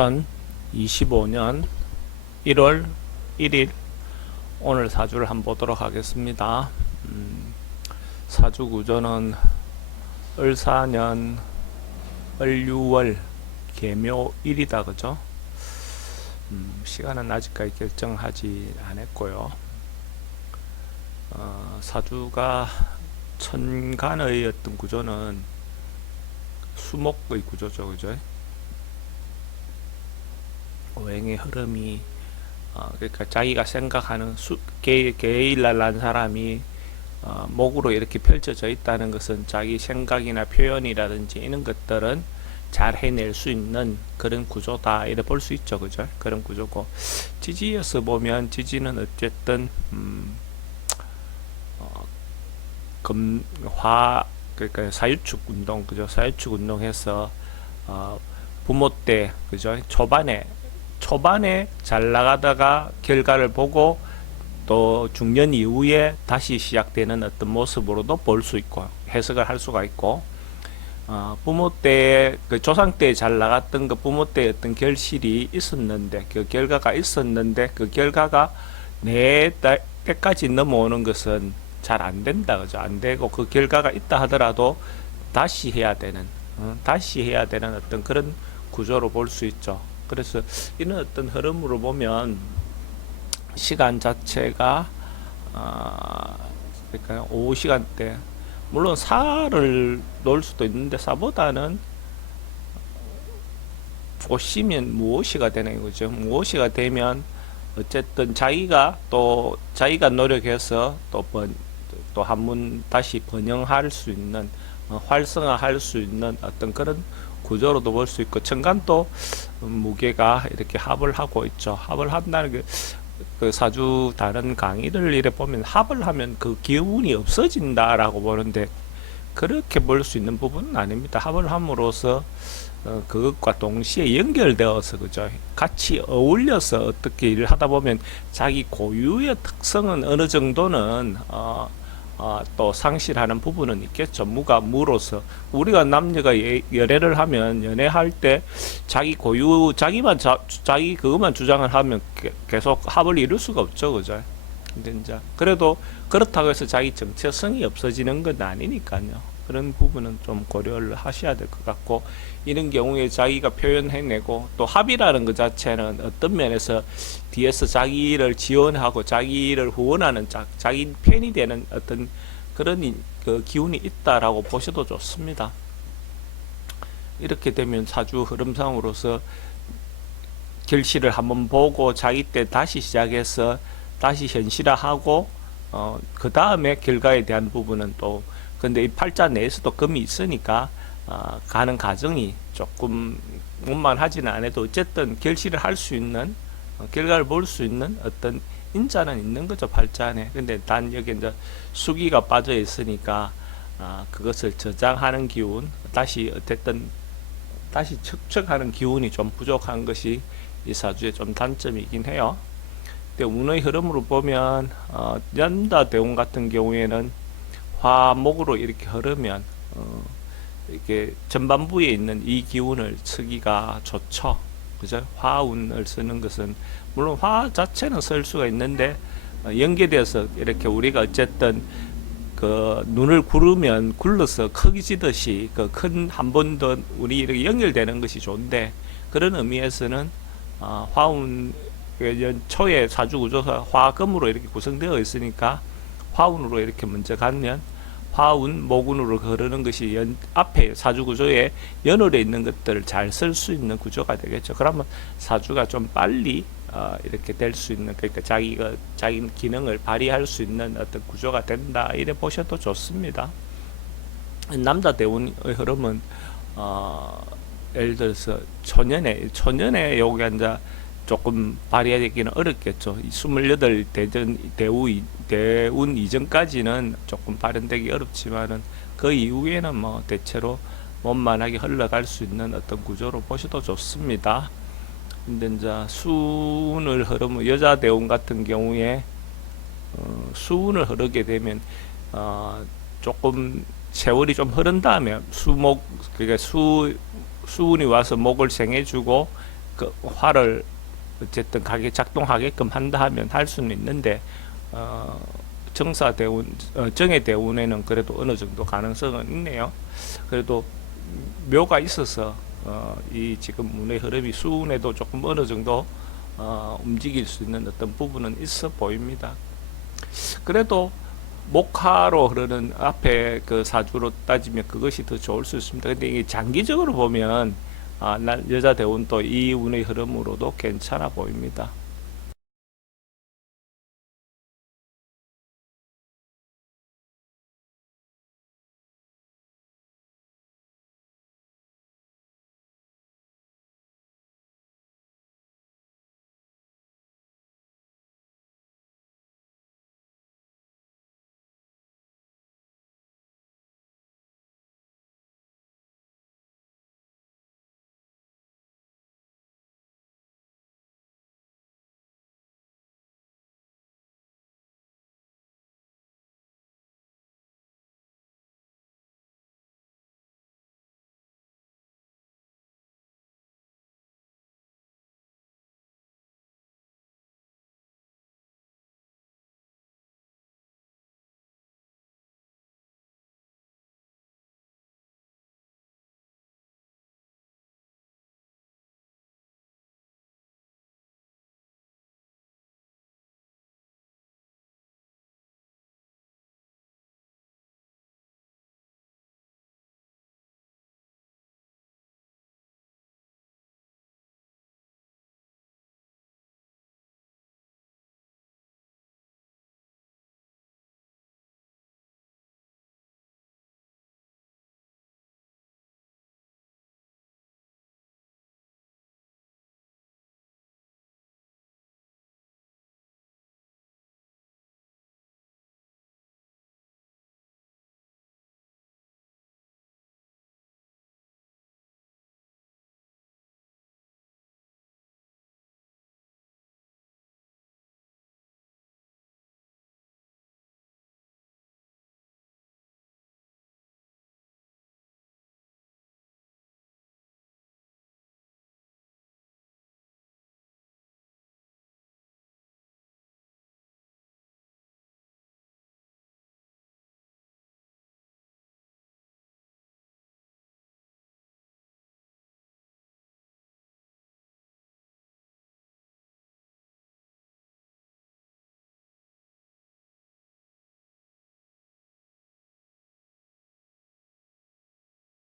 2025년 1월 1일 오늘 사주를 한번 보도록 하겠습니다. 사주 구조는 을사년 을유월 계묘일이다 그죠? 시간은 아직까지 결정하지 않았고요. 사주가 천간의 어떤 구조는 수목의 구조죠 그죠? 오행의 흐름이 그러니까 자기가 생각하는 개일날 난 사람이 목으로 이렇게 펼쳐져 있다는 것은 자기 생각이나 표현이라든지 이런 것들은 잘 해낼 수 있는 그런 구조다 이렇게 볼 수 있죠 그죠? 그런 구조고, 지지에서 보면 지지는 어쨌든 그러니까 사유축 운동 그죠? 사유축 운동해서 부모 때 그죠? 초반에 잘 나가다가 결과를 보고 또 중년 이후에 다시 시작되는 어떤 모습으로도 볼 수 있고 해석을 할 수가 있고, 부모 때 그 조상 때 잘 나갔던 그 부모 때 어떤 결실이 있었는데 그 결과가 있었는데 그 결과가 내 때까지 넘어오는 것은 잘 안 된다 그죠? 안 되고 그 결과가 있다 하더라도 다시 해야 되는 어떤 그런 구조로 볼 수 있죠. 그래서 이런 어떤 흐름으로 보면 시간 자체가 그러니까 오후 시간대, 물론 사를 놓을 수도 있는데 사보다는 오시면 무오시가 되는 거죠. 무오시가 되면 어쨌든 자기가 노력해서 또 한번 다시 번영할 수 있는 활성화할 수 있는 어떤 그런 구조로도 볼 수 있고, 천간도 무게가 이렇게 합을 하고 있죠. 합을 한다는 그 사주 다른 강의를 이래 보면 합을 하면 그 기운이 없어진다라고 보는데 그렇게 볼 수 있는 부분은 아닙니다. 합을 함으로써 그것과 동시에 연결되어서 그죠? 같이 어울려서 어떻게 일을 하다 보면 자기 고유의 특성은 어느 정도는 또 상실하는 부분은 있겠죠. 무로서 우리가 남녀가 연애를 하면 연애할 때 자기 자기 그것만 주장을 하면 계속 합을 이룰 수가 없죠 그죠? 근데 이제 그래도 그렇다고 해서 자기 정체성이 없어지는 건 아니니까요. 그런 부분은 좀 고려를 하셔야 될 것 같고, 이런 경우에 자기가 표현해내고 또 합의라는 것 자체는 어떤 면에서 뒤에서 자기를 지원하고 자기를 후원하는 자기 편이 되는 어떤 그런 그 기운이 있다라고 보셔도 좋습니다. 이렇게 되면 사주 흐름상으로서 결실을 한번 보고 자기 때 다시 시작해서 다시 현실화하고 그 다음에 결과에 대한 부분은 또, 근데 이 팔자 내에서도 금이 있으니까 가는 과정이 조금 원만하지는 않아도 어쨌든 결실을 할 수 있는 결과를 볼 수 있는 어떤 인자는 있는 거죠 팔자 안에. 근데 단 여기 이제 수기가 빠져 있으니까 그것을 저장하는 기운, 어쨌든 다시 축적하는 기운이 좀 부족한 것이 이 사주의 좀 단점이긴 해요. 근데 운의 흐름으로 보면 연다 대운 같은 경우에는 화목으로 이렇게 흐르면 이렇게 전반부에 있는 이 기운을 쓰기가 좋죠 그죠? 화운을 쓰는 것은 물론 화 자체는 쓸 수가 있는데 연계되어서 이렇게 우리가 어쨌든 그 눈을 굴으면 굴러서 크기 지듯이 그 큰 한 번 더 우리 이렇게 연결되는 것이 좋은데, 그런 의미에서는 화운 초에 사주 구조가 화금으로 이렇게 구성되어 있으니까 화운으로 이렇게 먼저 가면 화운, 목운으로 흐르는 것이 앞에 사주 구조에 연월에 있는 것들을 잘 쓸 수 있는 구조가 되겠죠. 그러면 사주가 좀 빨리 이렇게 될 수 있는, 그러니까 자기 기능을 발휘할 수 있는 어떤 구조가 된다 이래 보셔도 좋습니다. 남자 대운의 흐름은 예를 들어서 초년에 여기 앉아 조금 발휘하기는 어렵겠죠. 28 대운 이전까지는 조금 발현되기 어렵지만은 그 이후에는 뭐 대체로 원만하게 흘러갈 수 있는 어떤 구조로 보셔도 좋습니다. 근데 이제 수운을 흐르면 여자 대운 같은 경우에 수운을 흐르게 되면 조금 세월이 좀 흐른 다음에 그러니까 수운이 와서 목을 생해주고 그 화를 어쨌든 가게 작동하게끔 한다 하면 할 수는 있는데 정사 대운 정의 대운에는 그래도 어느 정도 가능성은 있네요. 그래도 묘가 있어서 이 지금 운의 흐름이 수운에도 조금 어느 정도 움직일 수 있는 어떤 부분은 있어 보입니다. 그래도 목화로 흐르는 앞에 그 사주로 따지면 그것이 더 좋을 수 있습니다. 근데 이게 장기적으로 보면 여자 대운도 이 운의 흐름으로도 괜찮아 보입니다.